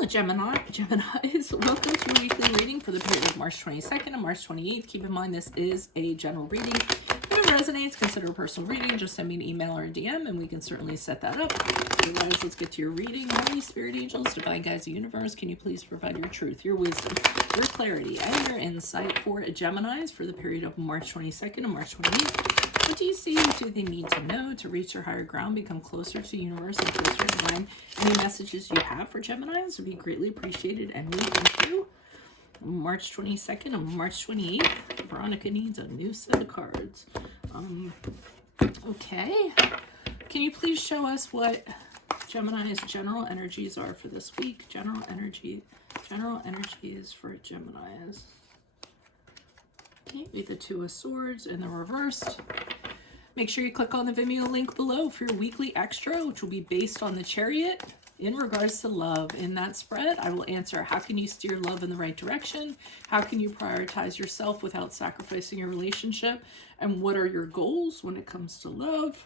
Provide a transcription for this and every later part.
Hello, Geminis. Welcome to your weekly reading for the period of March 22nd and March 28th. Keep in mind this is a general reading. If it resonates, consider a personal reading. Just send me an email or a DM and we can certainly set that up. Otherwise, let's get to your reading. Holy Spirit, angels, divine guides, the universe, can you please provide your truth, your wisdom, your clarity, and your insight for Geminis for the period of March 22nd and March 28th? What do you see? What do they need to know to reach their higher ground, become closer to the universe and closer to divine? Any messages you have for Geminis would be greatly appreciated. And we thank you. March 22nd and March 28th. Veronica needs a new set of cards. Okay. Can you please show us what Gemini's general energies are for this week? General energies for Geminis. Okay, with the Two of Swords in the reversed. Make sure you click on the Vimeo link below for your weekly extra, which will be based on the Chariot in regards to love. In that spread, I will answer, how can you steer love in the right direction? How can you prioritize yourself without sacrificing your relationship? And what are your goals when it comes to love?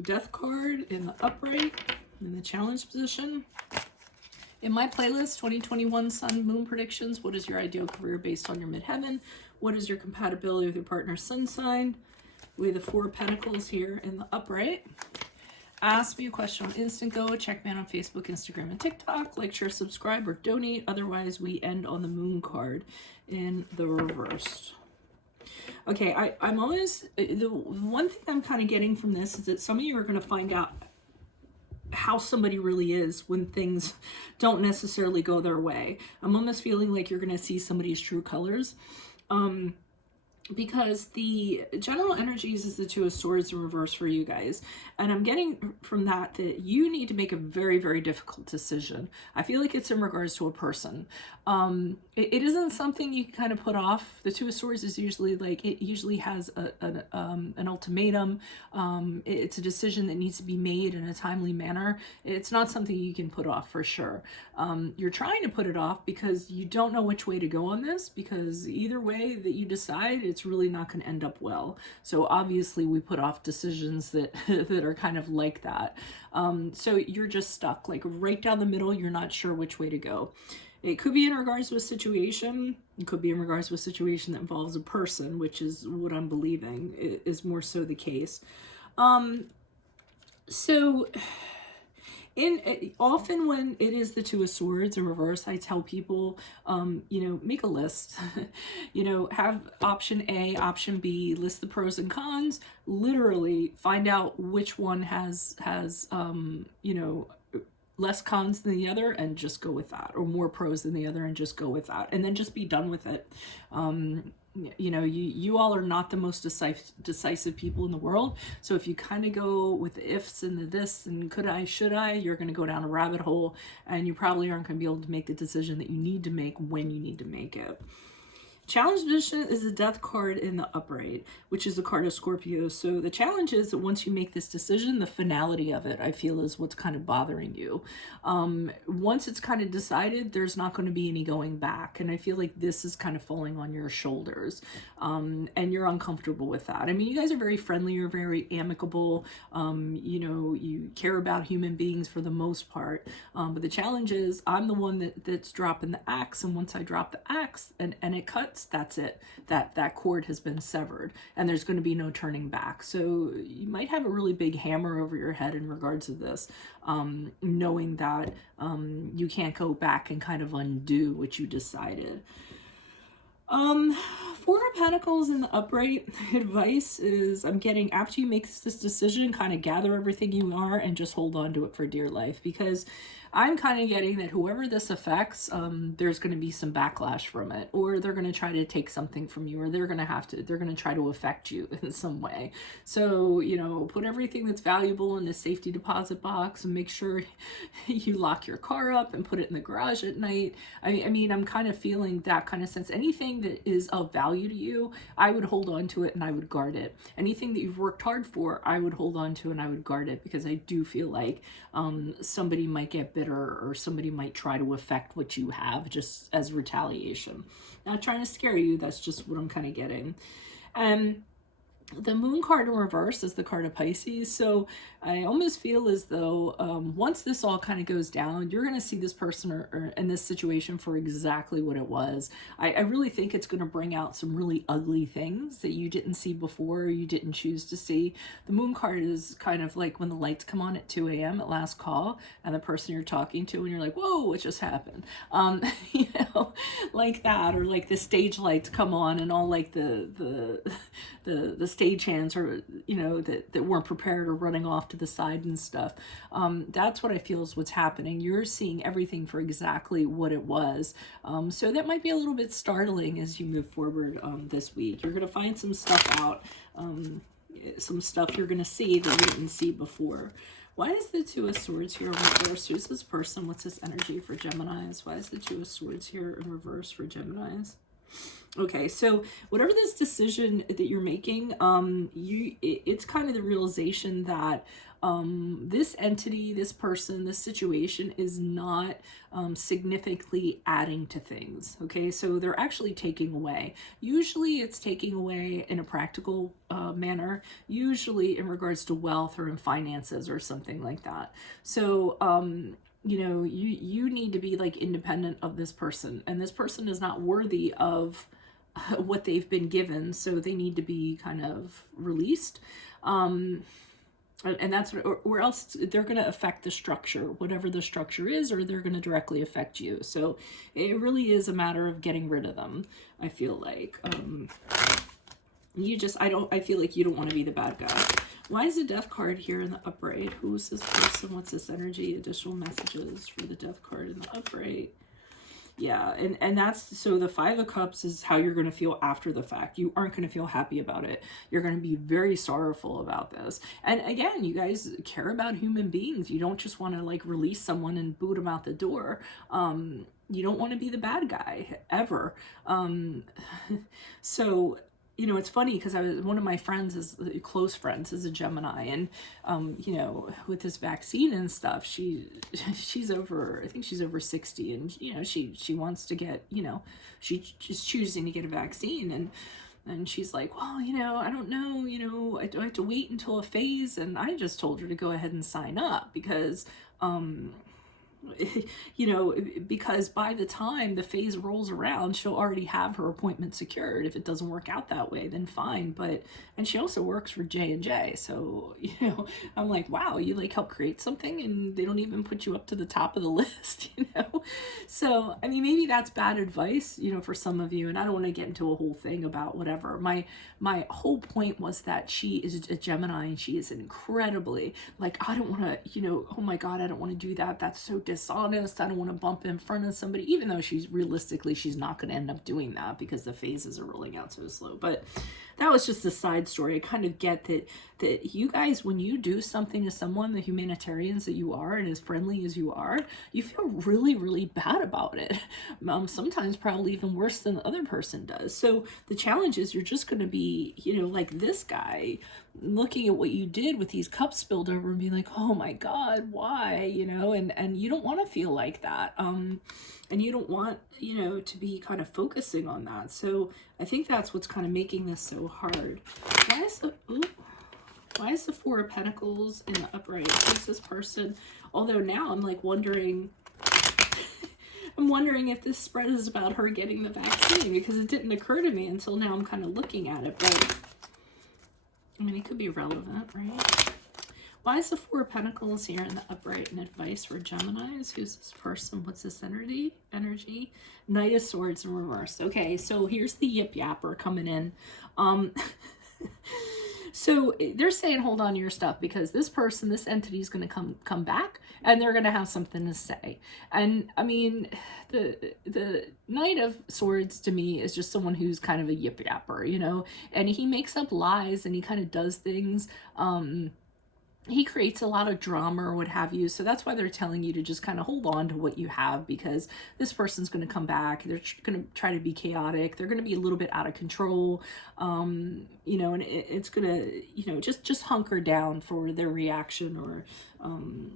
Death card in the upright, in the challenge position. In my playlist, 2021 Sun Moon Predictions, what is your ideal career based on your midheaven? What is your compatibility with your partner's sun sign? We have the Four of Pentacles here in the upright. Ask me a question on Instant Go. Check me out on Facebook, Instagram, and TikTok. Like, share, subscribe, or donate. Otherwise, we end on the Moon card in the reversed. Okay, I'm always... The one thing I'm kind of getting from this is that some of you are going to find out how somebody really is when things don't necessarily go their way. I'm almost feeling like you're going to see somebody's true colors. Because the general energies is the Two of Swords in reverse for you guys. And I'm getting from that you need to make a very, very difficult decision. I feel like it's in regards to a person. It isn't something you can kind of put off. The Two of Swords is usually like, it usually has an ultimatum. It's a decision that needs to be made in a timely manner. It's not something you can put off for sure. You're trying to put it off because you don't know which way to go on this, because either way that you decide, it's really not going to end up well. So obviously we put off decisions that that are kind of like that. So you're just stuck like right down the middle. You're not sure which way to go. It could be in regards to a situation. It could be in regards to a situation that involves a person, which is what I'm believing is more so the case. Often when it is the Two of Swords in reverse, I tell people, make a list, have option A, option B, list the pros and cons, literally find out which one has less cons than the other and just go with that, or more pros than the other and just go with that, and then just be done with it. You all are not the most decisive people in the world. So if you kind of go with the ifs and the this and could I, should I, you're going to go down a rabbit hole and you probably aren't going to be able to make the decision that you need to make when you need to make it. Challenge position is the Death card in the upright, which is the card of Scorpio. So the challenge is that once you make this decision, the finality of it, I feel, is what's kind of bothering you. Once it's kind of decided, there's not going to be any going back. And I feel like this is kind of falling on your shoulders. And you're uncomfortable with that. I mean, you guys are very friendly. You're very amicable. You care about human beings for the most part. But the challenge is I'm the one that's dropping the axe. And once I drop the axe and it cuts, that's it. That cord has been severed and there's going to be no turning back. So you might have a really big hammer over your head in regards to this, knowing that you can't go back and kind of undo what you decided. Four of Pentacles in the upright. Advice is, I'm getting, after you make this decision, kind of gather everything you are and just hold on to it for dear life, because I'm kind of getting that whoever this affects, there's going to be some backlash from it, or they're going to try to take something from you, or they're going to try to affect you in some way. So, put everything that's valuable in a safety deposit box and make sure you lock your car up and put it in the garage at night. I mean, I'm kind of feeling that kind of sense. Anything that is of value to you, I would hold on to it and I would guard it. Anything that you've worked hard for, I would hold on to and I would guard it, because I do feel like somebody might get bitter, or somebody might try to affect what you have just as retaliation. Not trying to scare you, that's just what I'm kind of getting. The moon card in reverse is the card of Pisces. So I almost feel as though once this all kind of goes down, you're going to see this person or in this situation for exactly what it was. I really think it's going to bring out some really ugly things that you didn't see before, or you didn't choose to see. The moon card is kind of like when the lights come on at 2 a.m. at last call, and the person you're talking to, and you're like, whoa, what just happened? You know, like that, or like the stage lights come on and all like the stage hands, or you know, that weren't prepared, or running off to the side and stuff. That's what I feel is what's happening. You're seeing everything for exactly what it was. So that might be a little bit startling as you move forward this week. You're going to find some stuff out, some stuff you're going to see that you didn't see before. Why is the Two of Swords here in reverse? Who's this person? What's this energy for Geminis? Why is the Two of Swords here in reverse for Geminis? Okay, so whatever this decision that you're making, it's kind of the realization that this entity, this person, this situation is not significantly adding to things. Okay, so they're actually taking away. Usually it's taking away in a practical manner, usually in regards to wealth or in finances or something like that. So, you know, you need to be like independent of this person, and this person is not worthy of what they've been given, so they need to be kind of released. And that's or else they're going to affect the structure, whatever the structure is, or they're going to directly affect you. So it really is a matter of getting rid of them. I feel like I feel like you don't want to be the bad guy. Why is the Death card here in the upright? Who is this person? What's this energy? Additional messages for the Death card in the upright. Yeah, and that's, so the Five of Cups is how you're going to feel after the fact. You aren't going to feel happy about it. You're going to be very sorrowful about this. And again, you guys care about human beings. You don't just want to like release someone and boot them out the door. You don't want to be the bad guy ever. So, you know, it's funny because one of my friends close friends is a Gemini, and you know, with this vaccine and stuff, she's over, I think she's over 60, and you know, she wants to get, you know, she's choosing to get a vaccine, and she's like, well, you know, I don't know, you know, I have to wait until a phase, and I just told her to go ahead and sign up because you know, because by the time the phase rolls around, she'll already have her appointment secured. If it doesn't work out that way, then fine. But, and she also works for J&J. So, you know, I'm like, wow, you like help create something and they don't even put you up to the top of the list, you know? So, I mean, maybe that's bad advice, you know, for some of you. And I don't want to get into a whole thing about whatever. My whole point was that she is a Gemini, and she is incredibly, like, I don't want to, you know, oh my God, I don't want to do that. That's so dishonest. I don't want to bump in front of somebody, even though she's not going to end up doing that because the phases are rolling out so slow. But that was just a side story. I kind of get that you guys, when you do something to someone, the humanitarians that you are and as friendly as you are, you feel really, really bad about it. Sometimes probably even worse than the other person does. So the challenge is you're just going to be, you know, like this guy, looking at what you did with these cups spilled over and being like, oh my God, why? You know, and you don't want to feel like that. And you don't want, you know, to be kind of focusing on that. So I think that's what's kind of making this so hard. Why is the Four of Pentacles in the upright? Who's this person? Although now I'm like wondering, I'm wondering if this spread is about her getting the vaccine, because it didn't occur to me until now. I'm kind of looking at it, but I mean, it could be relevant, right? Why is the Four of Pentacles here in the upright and advice for Geminis? Who's this person? What's this energy? Knight of Swords in reverse. Okay, so here's the yip yapper coming in. So they're saying, hold on to your stuff, because this person, this entity is going to come back, and they're going to have something to say. And I mean, the Knight of Swords to me is just someone who's kind of a yip yapper, you know, and he makes up lies and he kind of does things. He creates a lot of drama or what have you. So that's why they're telling you to just kind of hold on to what you have, because this person's going to come back. They're going to try to be chaotic. They're going to be a little bit out of control. You know, and it's going to, you know, just hunker down for their reaction, or,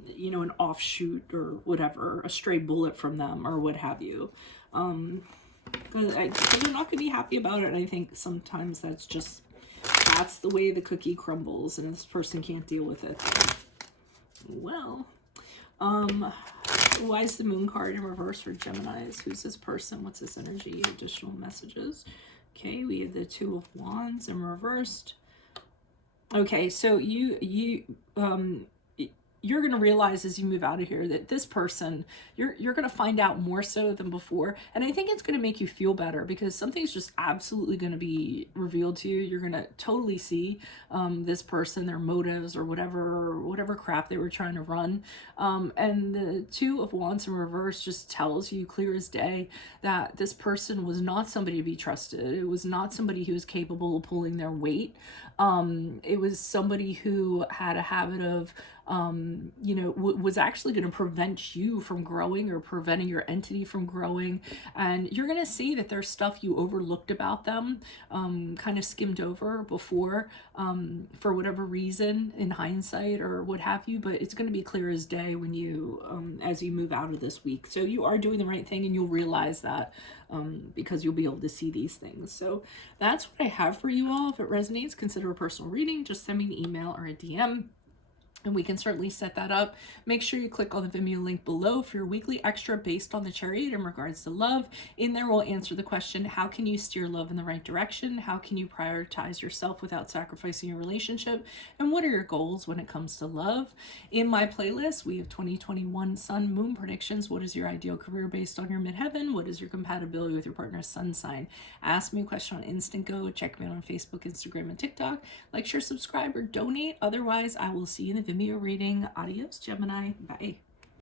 you know, an offshoot or whatever, a stray bullet from them or what have you. Because they're not going to be happy about it. And I think sometimes that's just That's the way the cookie crumbles, and this person can't deal with it. Well, why is the Moon card in reverse for Geminis? Who's this person? What's this energy? Additional messages. Okay, we have the Two of Wands in reversed. Okay, so you're going to realize as you move out of here that this person, you're going to find out more so than before. And I think it's going to make you feel better because something's just absolutely going to be revealed to you. You're going to totally see this person, their motives, or whatever crap they were trying to run. And the Two of Wands in reverse just tells you clear as day that this person was not somebody to be trusted. It was not somebody who was capable of pulling their weight. It was somebody who had a habit of was actually going to prevent you from growing or preventing your entity from growing. And you're going to see that there's stuff you overlooked about them, kind of skimmed over before, for whatever reason in hindsight or what have you, but it's going to be clear as day when you, as you move out of this week. So you are doing the right thing and you'll realize that, because you'll be able to see these things. So that's what I have for you all. If it resonates, consider a personal reading. Just send me an email or a DM. And we can certainly set that up. Make sure you click on the Vimeo link below for your weekly extra based on the Chariot in regards to love. In there, we'll answer the question, how can you steer love in the right direction? How can you prioritize yourself without sacrificing your relationship? And what are your goals when it comes to love? In my playlist, we have 2021 Sun Moon predictions. What is your ideal career based on your midheaven? What is your compatibility with your partner's sun sign? Ask me a question on Instant Go. Check me out on Facebook, Instagram, and TikTok. Like, share, subscribe, or donate. Otherwise, I will see you in the Vimeo reading. Adios, Gemini. Bye.